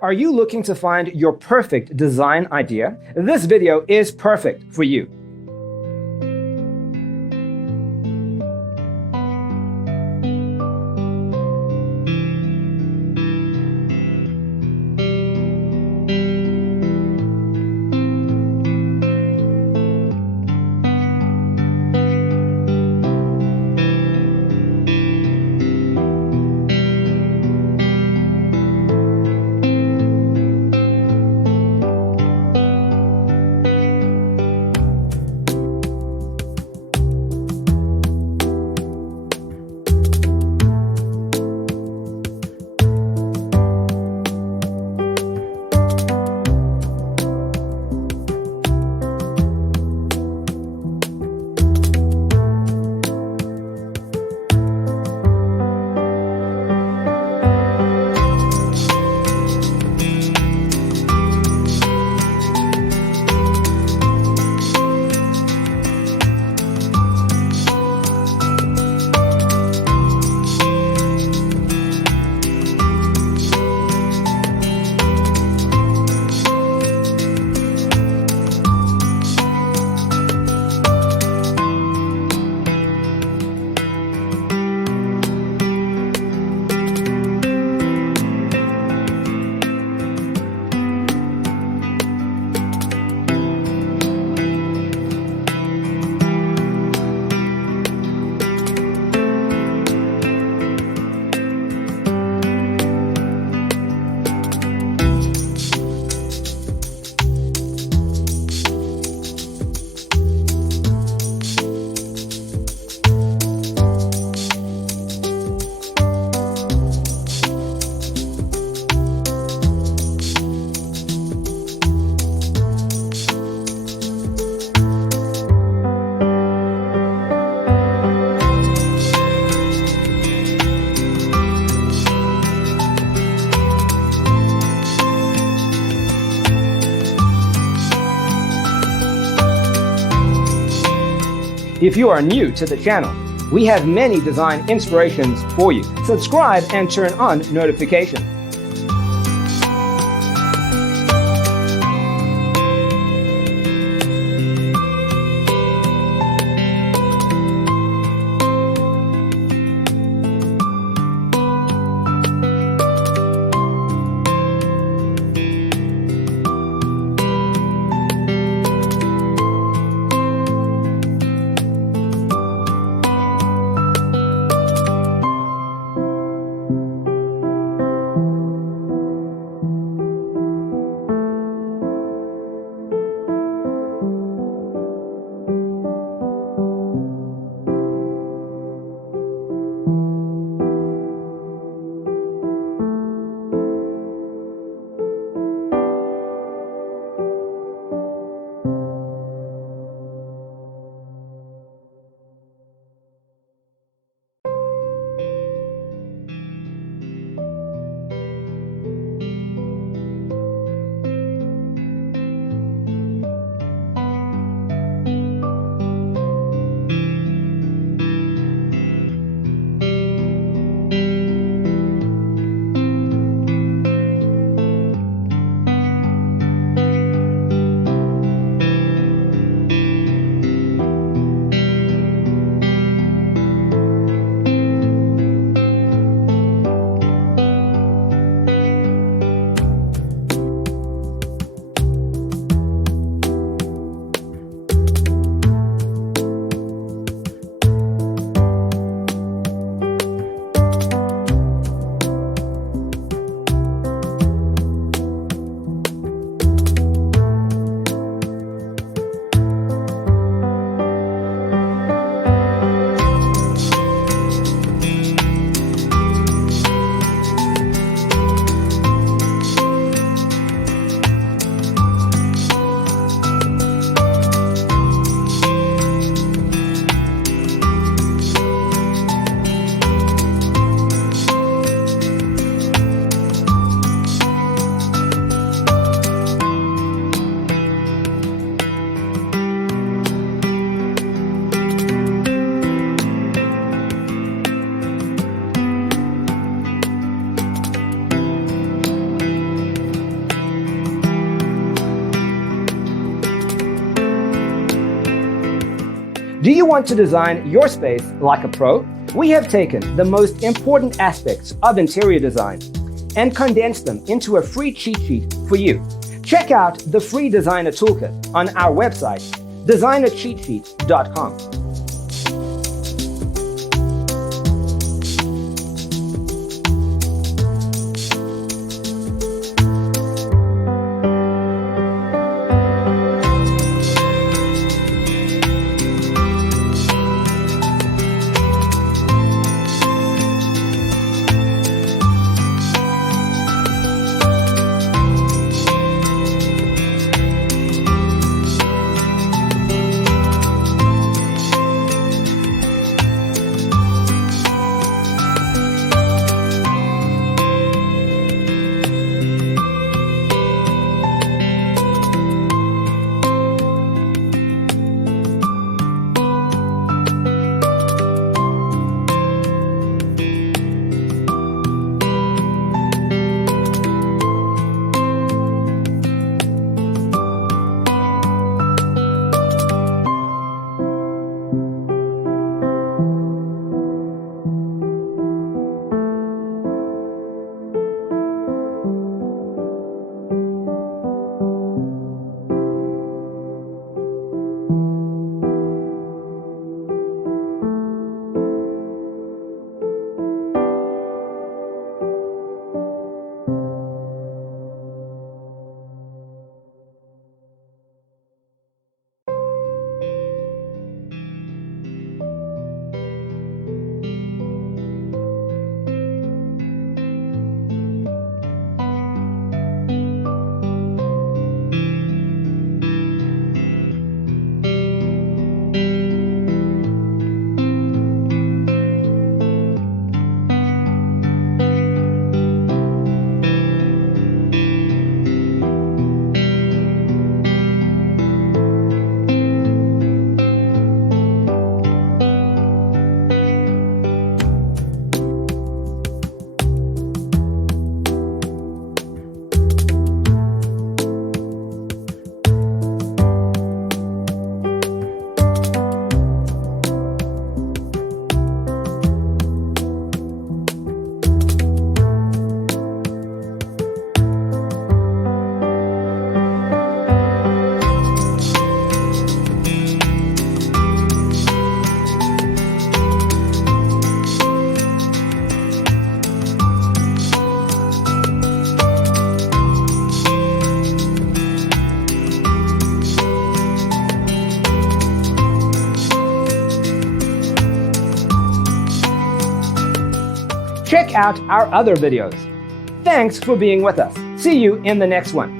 Are you looking to find your perfect design idea? This video is perfect for you. If you are new to the channel, we have many design inspirations for you. Subscribe and turn on notifications. Do you want to design your space like a pro? We have taken the most important aspects of interior design and condensed them into a free cheat sheet for you. Check out the free designer toolkit on our website, designercheatsheet.com. Check out our other videos. Thanks for being with us. See you in the next one.